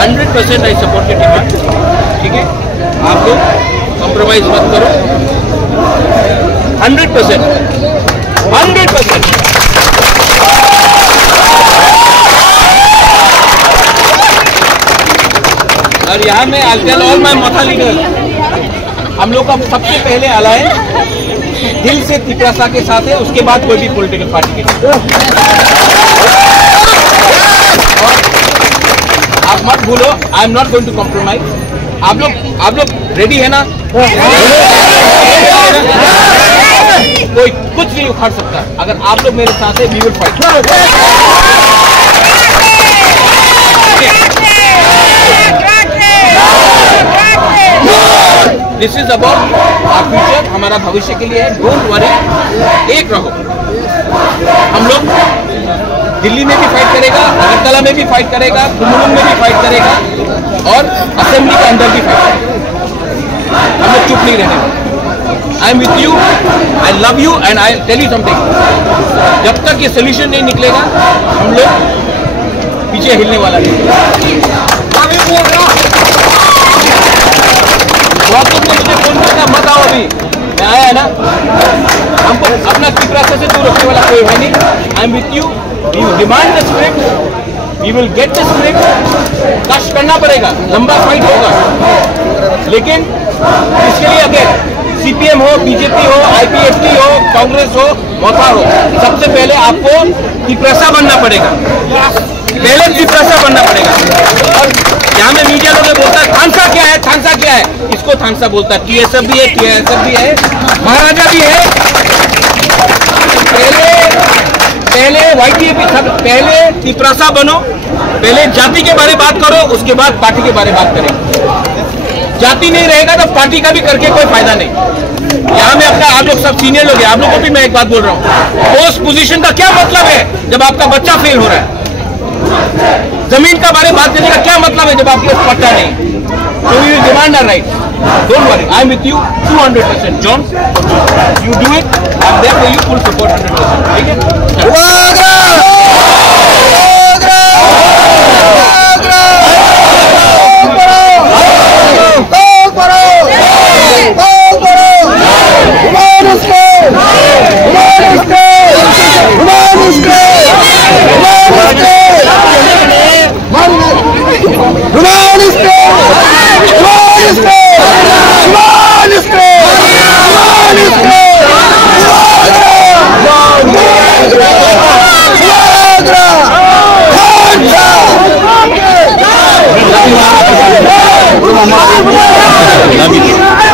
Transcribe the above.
100% I support your demand, ठीक है। आप लोग कॉम्प्रोमाइज मत करो, 100%। और यहाँ में I'll tell all my Motha leaders, हम लोग का सबसे पहले अलायंस दिल से तिपरासा के साथ है, उसके बाद कोई भी पॉलिटिकल पार्टी के साथ। आप मत भूलो, I am not going to compromise. आप लोग रेडी है ना? कोई कुछ नहीं उखाड़ सकता अगर आप लोग मेरे साथ है। We will fight. This is about our future, हमारा भविष्य के लिए है। डोंट वरी, एक रहो। हम लोग दिल्ली में भी फाइट करेगा, अगरतला में भी फाइट करेगा, कुमकुम में भी फाइट करेगा और असेंबली के अंदर भी फाइट करेगा। हम लोग चुप नहीं रहने। I am with you, I love you and I tell you something, जब तक ये सोल्यूशन नहीं निकलेगा हम लोग पीछे हिलने वाला नहीं। बहुत लोग ने मुझे फोन किया, मत आओ अभी, मैं आया है ना। हमको अपना तिपरासा से दूर रखने वाला कोई है नहीं। I am with you, we will demand the script, we will get the script. कष्ट करना पड़ेगा, लंबा फाइट होगा, लेकिन इसके लिए अगर सीपीएम हो, बीजेपी हो, आईपीएफटी हो, कांग्रेस हो, मोथा हो, सबसे पहले आपको तिपरासा बनना पड़ेगा। पहले तिपरासा बनना पड़ेगा। और यहाँ में मीडिया लोग बोलता है थानसा क्या है, थानसा क्या है, इसको थानसा बोलता है। टीएसएफ भी है, टीएसएफ भी है, महाराजा भी है। पहले वाईटीएपी, पहले तिपरासा बनो, पहले जाति के बारे में बात करो, उसके बाद पार्टी के बारे में बात करेंगे। जाति नहीं रहेगा तो पार्टी का भी करके कोई फायदा नहीं। यहाँ में अपना आप लोग सब सीनियर लोग हैं, आप लोगों को भी मैं एक बात बोल रहा हूँ, पोस्ट पोजीशन का क्या मतलब है जब आपका बच्चा फेल हो रहा है? जमीन का बारे में बात करने का क्या मतलब है जब आपके पास पट्टा नहीं? तो we will demand our right. Don't worry, I am with you 200%। John, you do it, I am there for you, full support 100%। ठीक है? Love you.